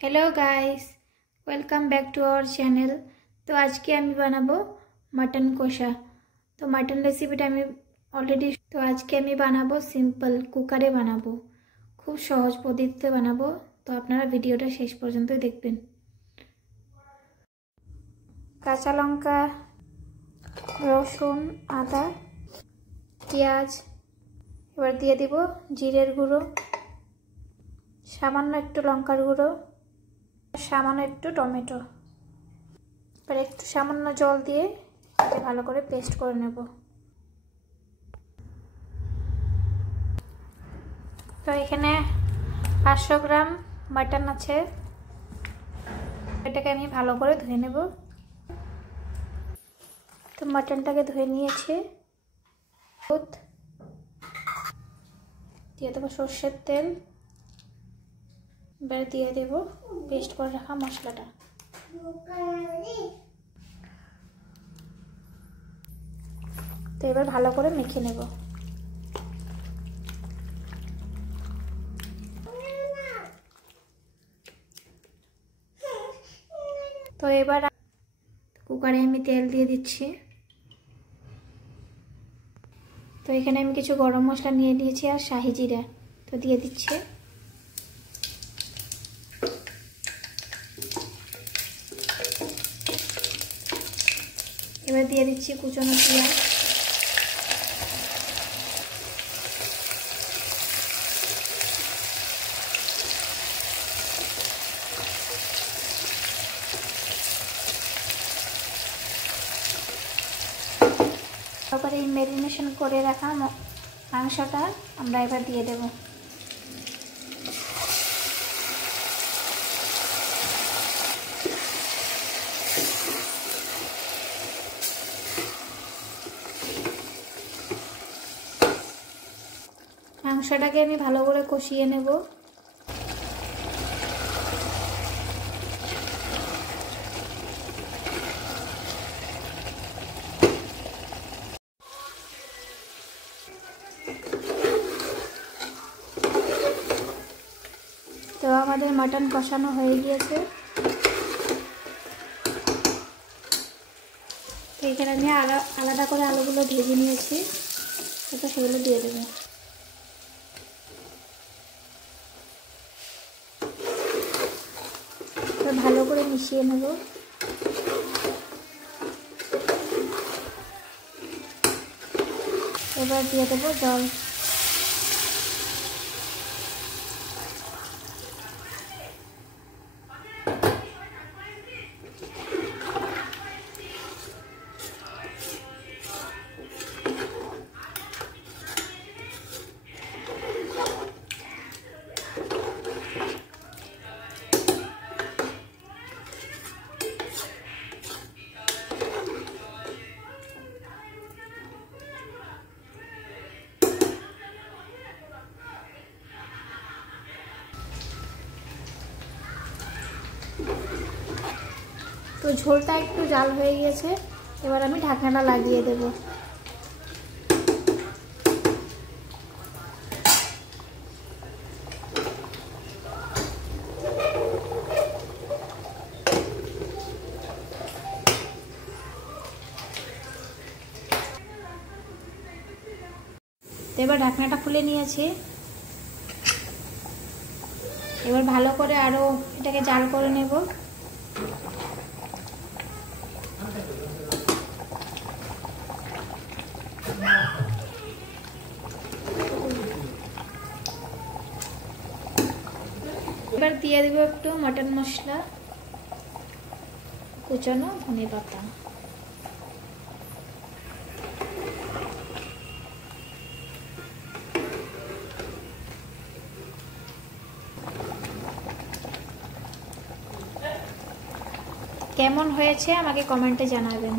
Hello guys, welcome back to our channel. तो आज के आमी बानाबो मटन कषा। तो मटन रेसिपिटा आमी अलरेडी तो आज के आमी बानाबो सिम्पल कुकारे बानाबो, खूब सहज पद्धतिते बानाबो। तो आपनारा भिडियोटा शेष पर्यन्त देखबेन। काँचा लंका, रसुन, आदा, पेঁয়াজ एबार दिए देब जिरेर गुঁড়ो, सामान्य एकटू लंकार गुঁড়ो, सामान्य एकटू टमेटो। एबार एकटू सामान्य जल दिए এটা ভালো করে পেস্ট করে নেব। তো এখানে 500 গ্রাম মাটন আছে, এটাকে আমি ভালো করে ধুয়ে নেব। তো মাটনটাকে ধুয়ে নিয়েছি। দিয়ে দেবো সরষের তেল, এবার দিয়ে দেব পেস্ট করে রাখা মশলাটা। তো এবার ভালো করে মেখে নেব। তো এবার কুকারে আমি তেল দিয়ে দিচ্ছি। তো এখানে আমি কিছু গরম মশলা নিয়ে নিয়েছি আর শাহি জিরা, তো দিয়ে দিচ্ছি। এবার দিয়ে দিচ্ছি কুচনো পেঁয়াজ, তারপরে এই ম্যারিনেশন করে রাখা মাংসটা আমরা এবার দিয়ে দেব। মাংসটাকে আমি ভালো করে কষিয়ে নেব। তো আমাদের মাটন কষানো হয়ে গিয়েছে। তো এখানে আমি আলাদা করে আলুগুলো ভেজে নিয়েছি, তো সেগুলো দিয়ে দেবো। তো ভালো করে মিশিয়ে নেব। এবার দিয়ে দেবো জল। তো ঝোলটা একটু জাল হয়ে গিয়েছে, এবার আমি ঢাকনাটা লাগিয়ে দেব। এবার ঢাকনাটা খুলে নিয়েছি। এবার ভালো করে আরো এটাকে জাল করে নেব। এবার দিয়ে দেব একটু মটন মশলা, কুচানো ধনে পাতা। কেমন হয়েছে আমাকে কমেন্টে জানাবেন।